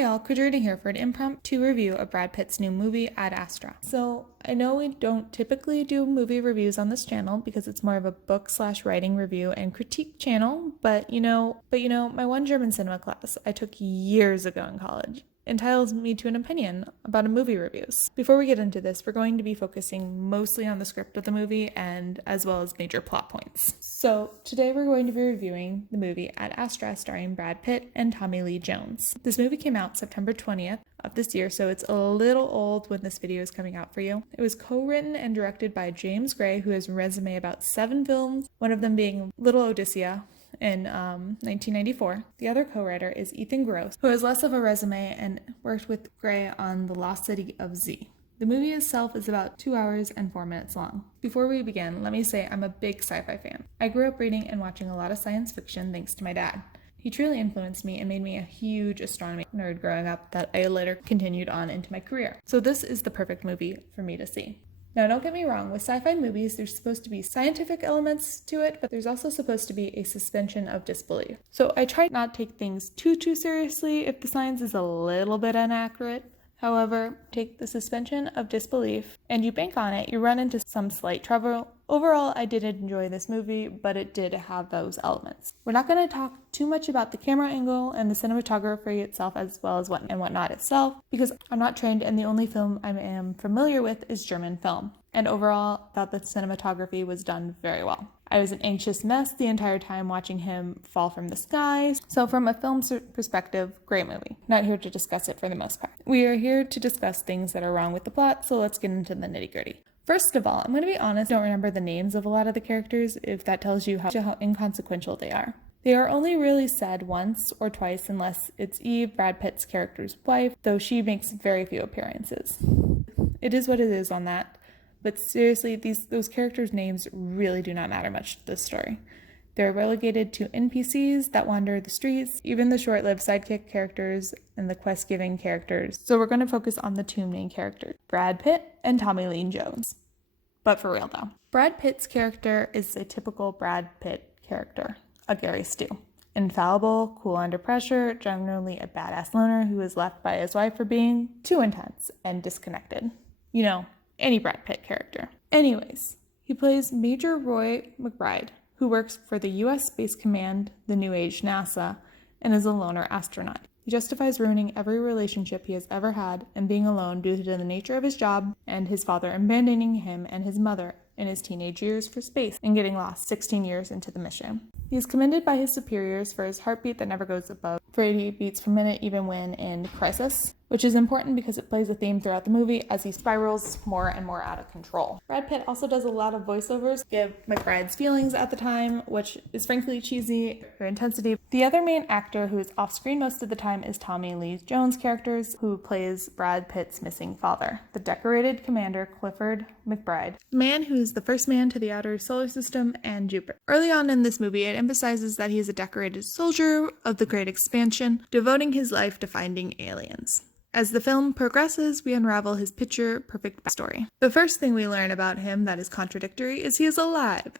Hi all, Kadrina here for an impromptu review of Brad Pitt's new movie, Ad Astra. So, I know we don't typically do movie reviews on this channel because it's more of a book/writing review and critique channel, but you know, my one German cinema class I took years ago in college entitles me to an opinion about a movie reviews. Before we get into this, we're going to be focusing mostly on the script of the movie and as well as major plot points. So today we're going to be reviewing the movie Ad Astra starring Brad Pitt and Tommy Lee Jones. This movie came out September 20th of this year, so it's a little old when this video is coming out for you. It was co-written and directed by James Gray, who has a resume about 7 films, one of them being Little Odysseus in 1994. The other co-writer is Ethan Gross, who has less of a resume and worked with Gray on The Lost City of Z. The movie itself is about 2 hours and 4 minutes long. Before we begin, let me say I'm a big sci-fi fan. I grew up reading and watching a lot of science fiction thanks to my dad. He truly influenced me and made me a huge astronomy nerd growing up that I later continued on into my career. So this is the perfect movie for me to see. Now, don't get me wrong, with sci-fi movies, there's supposed to be scientific elements to it, but there's also supposed to be a suspension of disbelief. So I try not to take things too seriously if the science is a little bit inaccurate. However, take the suspension of disbelief and you bank on it, you run into some slight trouble. Overall, I did enjoy this movie, but it did have those elements. We're not going to talk too much about the camera angle and the cinematography itself as well as whatnot itself, because I'm not trained and the only film I am familiar with is German film. And overall, I thought the cinematography was done very well. I was an anxious mess the entire time watching him fall from the skies. So from a film perspective, great movie. Not here to discuss it for the most part. We are here to discuss things that are wrong with the plot, so let's get into the nitty-gritty. First of all, I'm going to be honest, I don't remember the names of a lot of the characters, if that tells you how inconsequential they are. They are only really said once or twice unless it's Eve, Brad Pitt's character's wife, though she makes very few appearances. It is what it is on that. But seriously, those characters' names really do not matter much to this story. They're relegated to NPCs that wander the streets, even the short-lived sidekick characters and the quest-giving characters. So we're going to focus on the 2 main characters, Brad Pitt and Tommy Lee Jones. But for real though. Brad Pitt's character is a typical Brad Pitt character, a Gary Stu. Infallible, cool under pressure, generally a badass loner who is left by his wife for being too intense and disconnected. You know, any Brad Pitt character. Anyways, he plays Major Roy McBride, who works for the U.S. Space Command, the New Age NASA, and is a loner astronaut. He justifies ruining every relationship he has ever had and being alone due to the nature of his job and his father abandoning him and his mother in his teenage years for space and getting lost 16 years into the mission. He is commended by his superiors for his heartbeat that never goes above 80 beats per minute even when in crisis, which is important because it plays a theme throughout the movie as he spirals more and more out of control. Brad Pitt also does a lot of voiceovers, give McBride's feelings at the time, which is frankly cheesy for intensity. The other main actor who is off screen most of the time is Tommy Lee Jones' characters, who plays Brad Pitt's missing father, the decorated commander Clifford McBride, the man who is the first man to the outer solar system and Jupiter. Early on in this movie, it emphasizes that he is a decorated soldier of the Great Expansion, devoting his life to finding aliens. As the film progresses, we unravel his picture-perfect backstory. The first thing we learn about him that is contradictory is he is alive.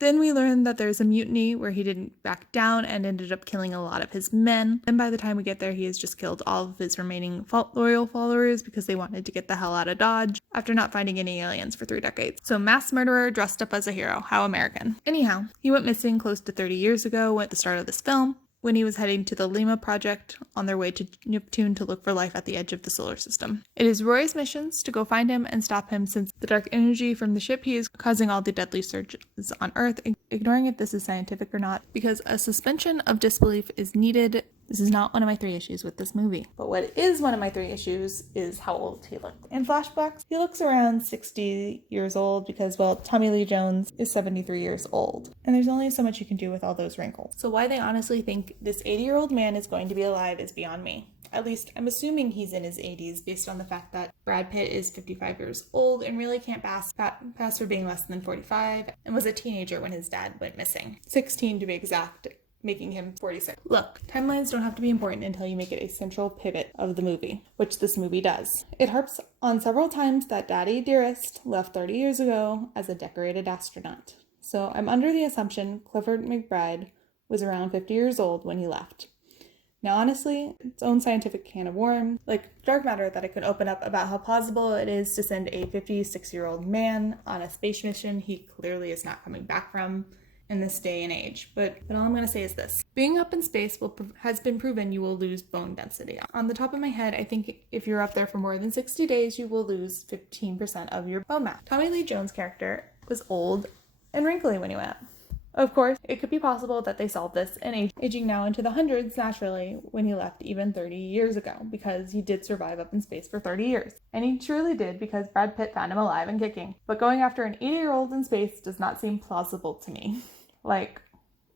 Then we learn that there's a mutiny where he didn't back down and ended up killing a lot of his men. And by the time we get there, he has just killed all of his remaining loyal followers because they wanted to get the hell out of Dodge after not finding any aliens for 3 decades. So mass murderer dressed up as a hero. How American. Anyhow, he went missing close to 30 years ago at the start of this film, when he was heading to the Lima Project on their way to Neptune to look for life at the edge of the solar system. It is Roy's missions to go find him and stop him, since the dark energy from the ship he is causing all the deadly surges on Earth. Ignoring if this is scientific or not, because a suspension of disbelief is needed. This is not one of my 3 issues with this movie. But what is one of my 3 issues is how old he looked. In flashbacks, he looks around 60 years old because, well, Tommy Lee Jones is 73 years old. And there's only so much you can do with all those wrinkles. So why they honestly think this 80-year-old man is going to be alive is beyond me. At least, I'm assuming he's in his 80s based on the fact that Brad Pitt is 55 years old and really can't pass for being less than 45 and was a teenager when his dad went missing. 16 to be exact, making him 46. Look, timelines don't have to be important until you make it a central pivot of the movie, which this movie does. It harps on several times that Daddy Dearest left 30 years ago as a decorated astronaut. So I'm under the assumption Clifford McBride was around 50 years old when he left. Now, honestly, its own scientific can of worms, like dark matter that it could open up about how plausible it is to send a 56-year-old man on a space mission he clearly is not coming back from in this day and age. But all I'm going to say is this. Being up in space has been proven you will lose bone density. On the top of my head, I think if you're up there for more than 60 days, you will lose 15% of your bone mass. Tommy Lee Jones' character was old and wrinkly when he went up. Of course, it could be possible that they solved this and aging now into the hundreds naturally when he left even 30 years ago, because he did survive up in space for 30 years. And he truly did, because Brad Pitt found him alive and kicking. But going after an 80-year-old in space does not seem plausible to me. Like,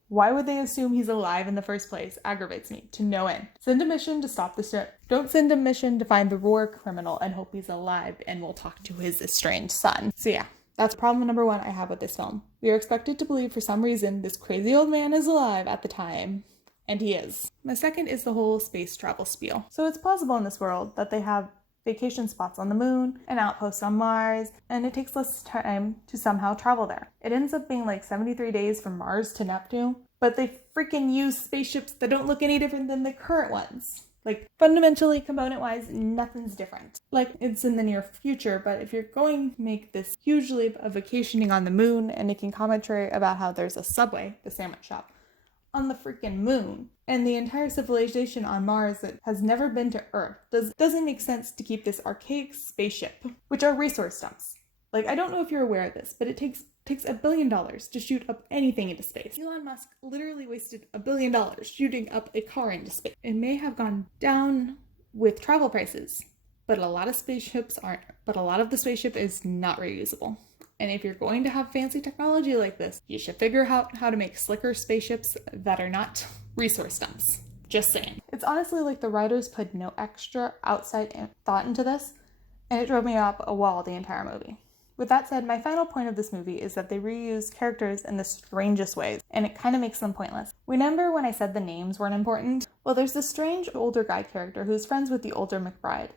why would they assume he's alive in the first place? Aggravates me to no end. Send a mission to stop the ship. Don't send a mission to find the war criminal and hope he's alive and will talk to his estranged son. So yeah. That's problem number one I have with this film. We are expected to believe for some reason this crazy old man is alive at the time. And he is. My second is the whole space travel spiel. So it's plausible in this world that they have vacation spots on the moon and outposts on Mars, and it takes less time to somehow travel there. It ends up being like 73 days from Mars to Neptune, but they freaking use spaceships that don't look any different than the current ones. Like, fundamentally, component-wise, nothing's different. Like, it's in the near future, but if you're going to make this huge leap of vacationing on the moon and making commentary about how there's a Subway, the sandwich shop, on the freaking moon, and the entire civilization on Mars that has never been to Earth, doesn't make sense to keep this archaic spaceship, which are resource dumps. Like, I don't know if you're aware of this, but it takes $1 billion to shoot up anything into space. Elon Musk literally wasted $1 billion shooting up a car into space. It may have gone down with travel prices, but a lot of spaceships aren't. But a lot of the spaceship is not reusable. And if you're going to have fancy technology like this, you should figure out how to make slicker spaceships that are not resource dumps. Just saying. It's honestly like the writers put no extra outside thought into this, and it drove me up a wall the entire movie. With that said, my final point of this movie is that they reuse characters in the strangest ways, and it kind of makes them pointless. Remember when I said the names weren't important? Well, there's this strange older guy character who's friends with the older McBride,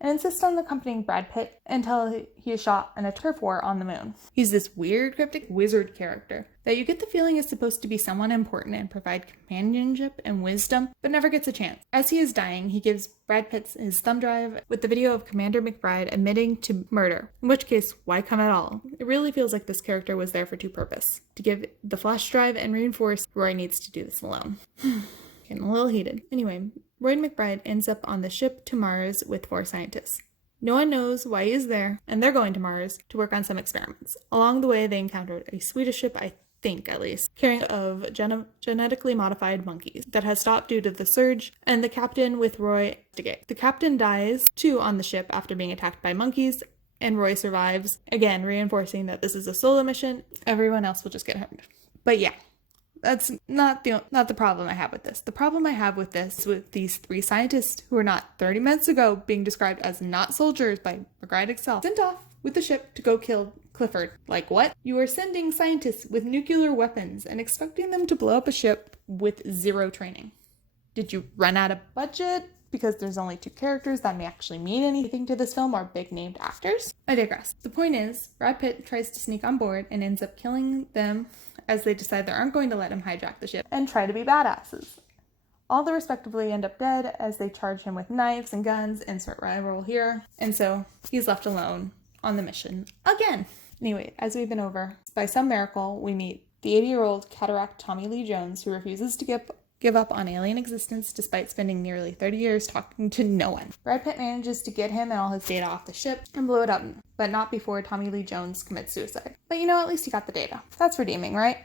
and insists on accompanying Brad Pitt until he is shot in a turf war on the moon. He's this weird, cryptic wizard character that you get the feeling is supposed to be someone important and provide companionship and wisdom, but never gets a chance. As he is dying, he gives Brad Pitt his thumb drive with the video of Commander McBride admitting to murder, in which case, why come at all? It really feels like this character was there for two purposes: to give the flash drive and reinforce Roy needs to do this alone. Getting a little heated. Anyway, Roy McBride ends up on the ship to Mars with 4 scientists. No one knows why he is there, and they're going to Mars to work on some experiments. Along the way, they encountered a Swedish ship, I think at least, carrying of genetically modified monkeys that had stopped due to the surge, and the captain with Roy investigate. The captain dies, too, on the ship after being attacked by monkeys, and Roy survives, again reinforcing that this is a solo mission. Everyone else will just get hurt. But yeah. That's not the problem I have with this. The problem I have with this, with these 3 scientists who were not 30 minutes ago being described as not soldiers by McBride Excel, sent off with the ship to go kill Clifford. Like what? You are sending scientists with nuclear weapons and expecting them to blow up a ship with 0 training. Did you run out of budget? Because there's only 2 characters that may actually mean anything to this film are big named actors? I digress. The point is, Brad Pitt tries to sneak on board and ends up killing them as they decide they aren't going to let him hijack the ship and try to be badasses. All they respectively end up dead as they charge him with knives and guns, insert rival here, and so he's left alone on the mission again. Anyway, as we've been over, by some miracle, we meet the 80-year-old cataract Tommy Lee Jones, who refuses to give up on alien existence despite spending nearly 30 years talking to no one. Brad Pitt manages to get him and all his data off the ship and blow it up, but not before Tommy Lee Jones commits suicide. But at least he got the data. That's redeeming, right?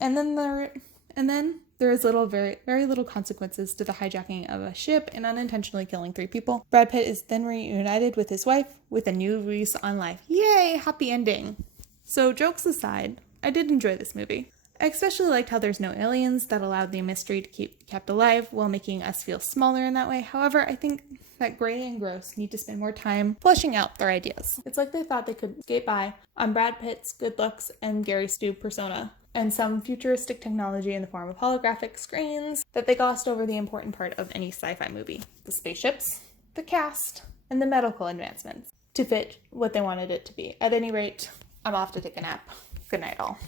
And then there is very little consequences to the hijacking of a ship and unintentionally killing 3 people. Brad Pitt is then reunited with his wife with a new lease on life. Yay, happy ending. So jokes aside, I did enjoy this movie. I especially liked how there's no aliens. That allowed the mystery to keep kept alive while making us feel smaller in that way. However, I think that Gray and Gross need to spend more time fleshing out their ideas. It's like they thought they could skate by on Brad Pitt's good looks and Gary Stu persona and some futuristic technology in the form of holographic screens that they glossed over the important part of any sci-fi movie: the spaceships, the cast, and the medical advancements to fit what they wanted it to be. At any rate, I'm off to take a nap. Good night, all.